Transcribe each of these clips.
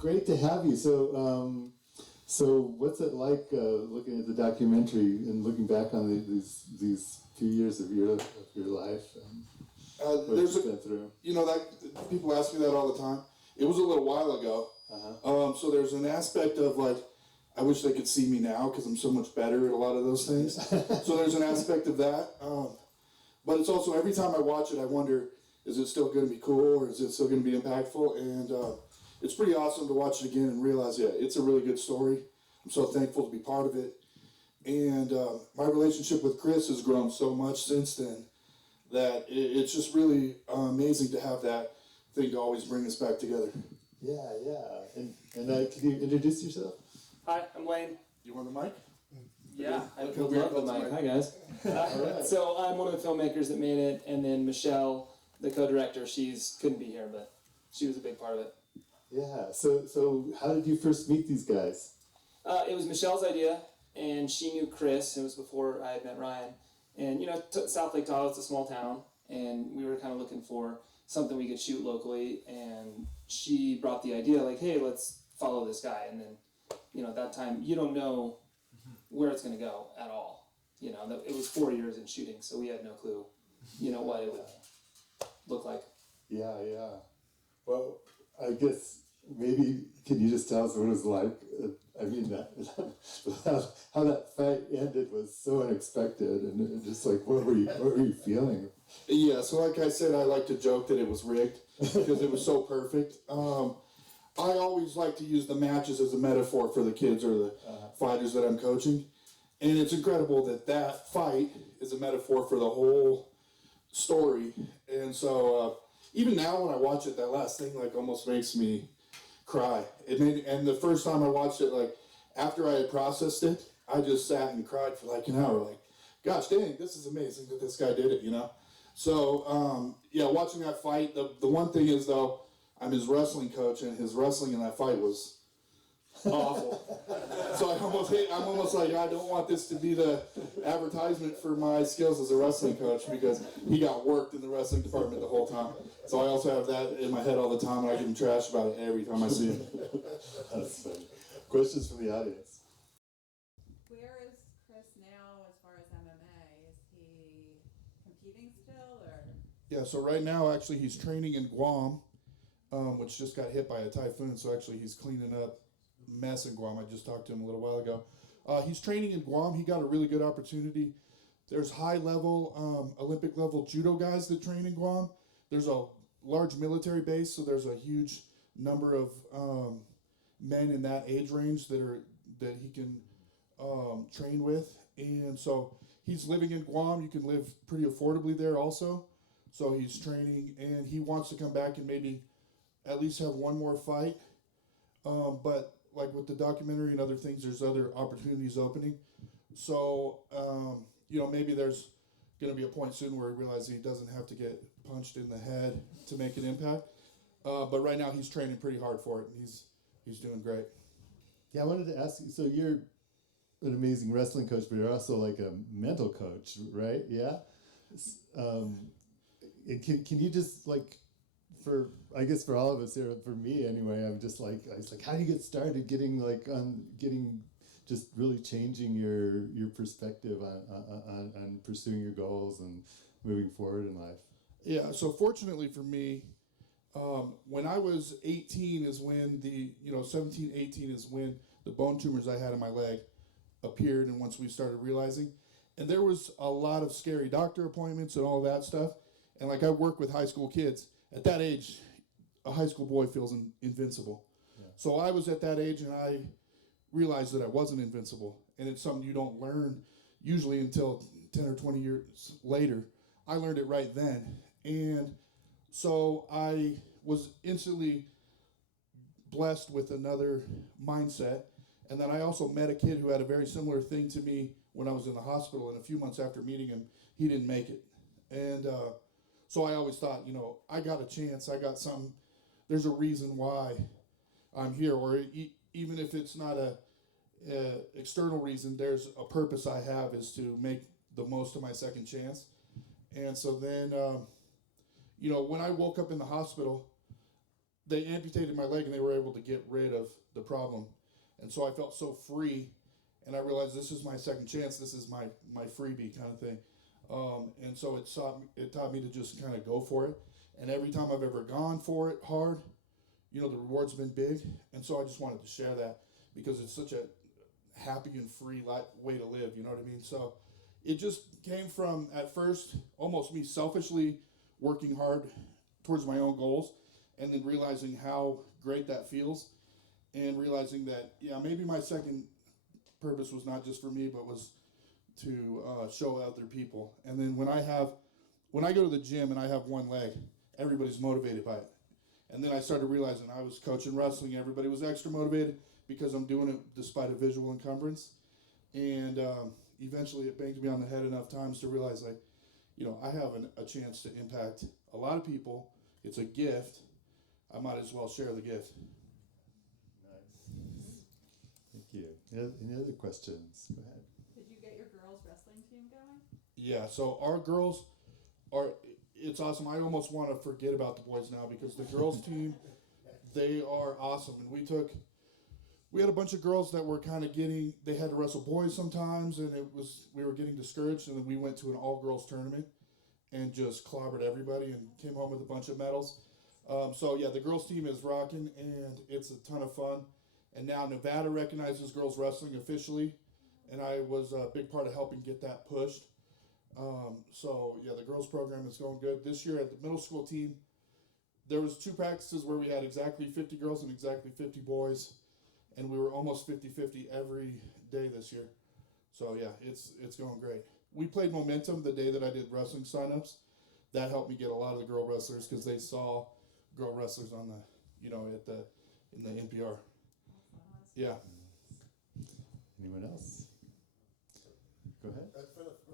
great to have you. So what's it like looking at the documentary and looking back on these few years of your life and what you've been through? That people ask me that all the time. It was a little while ago. So there's an aspect of like, I wish they could see me now because I'm so much better at a lot of those things. So there's an aspect of that. But it's also, every time I watch it, I wonder, is it still going to be cool or is it still going to be impactful? And it's pretty awesome to watch it again and realize, yeah, it's a really good story. I'm so thankful to be part of it. And my relationship with Chris has grown so much since then that it's just really amazing to have that thing to always bring us back together. Yeah. And can you introduce yourself? Hi, I'm Lane. You want the mic? Yeah, I would Okay, love the mic. Hi, guys. Right. So I'm one of the filmmakers that made it, and then Michelle, the co-director, couldn't be here, but she was a big part of it. Yeah. So how did you first meet these guys? It was Michelle's idea, and she knew Chris. It was before I had met Ryan. And, South Lake Tahoe is a small town, and we were kind of looking for something we could shoot locally, and she brought the idea, like, hey, let's follow this guy. And then, at that time, you don't know where it's going to go at all. It was 4 years in shooting, so we had no clue, what it would look like. Yeah. Well, I guess maybe can you just tell us what it was like? I mean, how that fight ended was so unexpected, and just like what were you feeling? Yeah, so like I said, I like to joke that it was rigged because it was so perfect. I always like to use the matches as a metaphor for the kids or the fighters that I'm coaching. And it's incredible that fight is a metaphor for the whole story. And so even now when I watch it, that last thing like almost makes me cry. And the first time I watched it, like after I had processed it, I just sat and cried for like an hour. Like, gosh dang, this is amazing that this guy did it, So, watching that fight, the one thing is, though, I'm his wrestling coach, and his wrestling in that fight was awful. So I'm almost like, I don't want this to be the advertisement for my skills as a wrestling coach because he got worked in the wrestling department the whole time. So I also have that in my head all the time, and I give him trash about it every time I see him. That's funny. Questions from the audience? Where is Chris now as far as MMA? Is he competing still, or? Yeah, so right now, actually, he's training in Guam, which just got hit by a typhoon. So actually, he's cleaning up mess in Guam. I just talked to him a little while ago. He's training in Guam. He got a really good opportunity. There's high-level, Olympic-level judo guys that train in Guam. There's a large military base, so there's a huge number of men in that age range that he can train with. And so he's living in Guam. You can live pretty affordably there also. So he's training, and he wants to come back and maybe at least have one more fight. But like with the documentary and other things, there's other opportunities opening. So, maybe there's going to be a point soon where he realizes he doesn't have to get punched in the head to make an impact. But right now he's training pretty hard for it, and he's doing great. Yeah, I wanted to ask you, so you're an amazing wrestling coach, but you're also like a mental coach, right? Yeah? Can you just like, for all of us here, for me anyway, I was like, how do you get started getting just really changing your perspective on pursuing your goals and moving forward in life? Yeah, so fortunately for me, when I was 18 is when 17, 18 is when the bone tumors I had in my leg appeared, and once we started realizing, and there was a lot of scary doctor appointments and all that stuff, and like I work with high school kids. At that age, a high school boy feels invincible. Yeah. So I was at that age, and I realized that I wasn't invincible, and it's something you don't learn usually until 10 or 20 years later. I learned it right then, and so I was instantly blessed with another mindset. And then I also met a kid who had a very similar thing to me when I was in the hospital, and a few months after meeting him, he didn't make it. And so I always thought, I got a chance, I got something, there's a reason why I'm here, or even if it's not a external reason, there's a purpose I have, is to make the most of my second chance. And so then, when I woke up in the hospital, they amputated my leg and they were able to get rid of the problem. And so I felt so free, and I realized this is my second chance. This is my freebie kind of thing. And so it taught me to just kind of go for it. And every time I've ever gone for it hard, the rewards have been big. And so I just wanted to share that because it's such a happy and free way to live, you know what I mean? So it just came from, at first, almost me selfishly working hard towards my own goals, and then realizing how great that feels, and realizing that, maybe my second purpose was not just for me, but was to show other people. And then when I go to the gym and I have one leg, everybody's motivated by it. And then I started realizing I was coaching wrestling, everybody was extra motivated because I'm doing it despite a visual encumbrance. And eventually it banged me on the head enough times to realize, I have a chance to impact a lot of people. It's a gift. I might as well share the gift. Nice. Thank you. Any other questions? Go ahead. Did you get your girls wrestling team going? Yeah, so our girls it's awesome. I almost want to forget about the boys now because the girls team, they are awesome. And we had a bunch of girls that were kind of they had to wrestle boys sometimes, and we were getting discouraged, and then we went to an all-girls tournament and just clobbered everybody and came home with a bunch of medals. The girls team is rocking, and it's a ton of fun. And now Nevada recognizes girls wrestling officially, and I was a big part of helping get that pushed. The girls program is going good. This year at the middle school team, there was 2 practices where we had exactly 50 girls and exactly 50 boys, and we were almost 50-50 every day this year. So it's going great. We played Momentum the day that I did wrestling signups. That helped me get a lot of the girl wrestlers because they saw girl wrestlers on in the NPR. Yeah. Anyone else? Go ahead.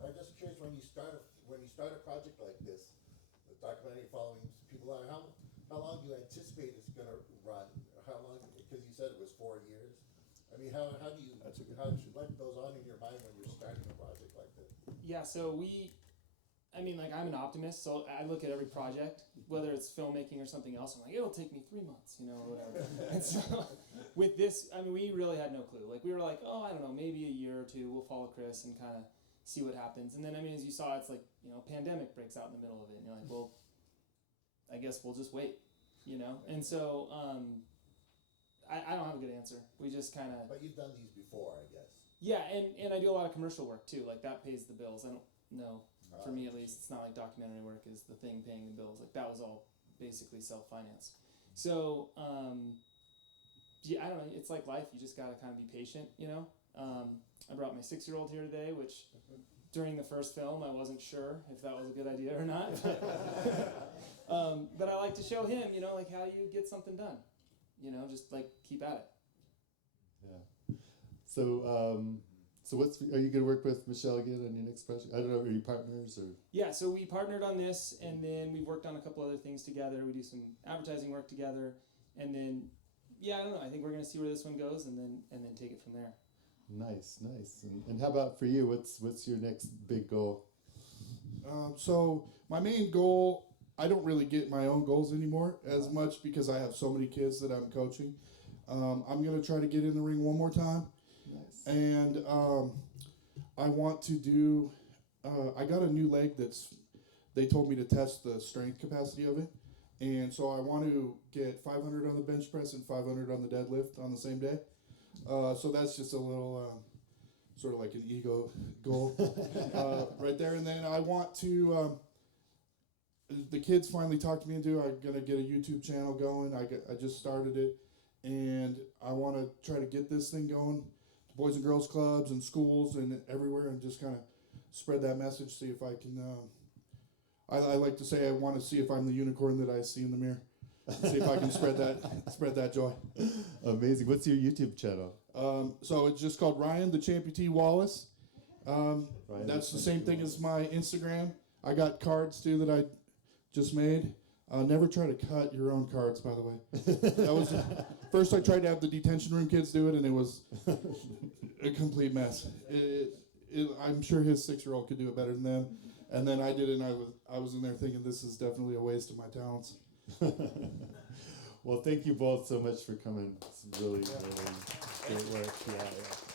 I'm just curious, when you start a project like this, a documentary following people out, how long do you anticipate it's going to run? How long? Because you said it was 4 years. I mean, how what goes on in your mind when you're starting a project like this? Yeah, so I'm an optimist, so I look at every project, whether it's filmmaking or something else, I'm like, it'll take me 3 months, or whatever. And so with this, we really had no clue. We were like, I don't know, maybe a year or two, we'll follow Chris and kind of see what happens. And then, as you saw, it's like, pandemic breaks out in the middle of it, and you're like, well, I guess we'll just wait, And so I don't have a good answer. We just kind of... But you've done these before, I guess. Yeah, and I do a lot of commercial work, too. That pays the bills. I don't know. For me, at least, it's not like documentary work is the thing paying the bills. That was all basically self-financed. So, I don't know. It's like life. You just got to kind of be patient, I brought my 6-year-old here today, which during the first film, I wasn't sure if that was a good idea or not. But I like to show him, how you get something done. Just keep at it. Yeah. So are you going to work with Michelle again on your next project? I don't know, are you partners or? Yeah, so we partnered on this, and then we've worked on a couple other things together. We do some advertising work together, and then, I don't know. I think we're going to see where this one goes, and then take it from there. Nice. And how about for you? What's your next big goal? So my main goal, I don't really get my own goals anymore as much because I have so many kids that I'm coaching. I'm going to try to get in the ring one more time. Nice. And I want to do, I got a new leg they told me to test the strength capacity of it. And so I want to get 500 on the bench press and 500 on the deadlift on the same day. So that's just a little, sort of like an ego goal right there. And then I want to, the kids finally talked me into, I'm going to get a YouTube channel going. I just started it. And I want to try to get this thing going to Boys and Girls Clubs and schools and everywhere and just kind of spread that message, see if I can, I like to say I want to see if I'm the unicorn that I see in the mirror. See if I can spread that joy. Amazing. What's your YouTube channel? So it's just called Ryan the Champutee Wallace. That's the same thing as my Instagram. I got cards too that I just made. Never try to cut your own cards, by the way. That was first I tried to have the detention room kids do it, and it was a complete mess. I'm sure his 6-year-old could do it better than them. And then I did it, and I was in there thinking this is definitely a waste of my talents. Well, thank you both so much for coming. It's really, really great work. Yeah.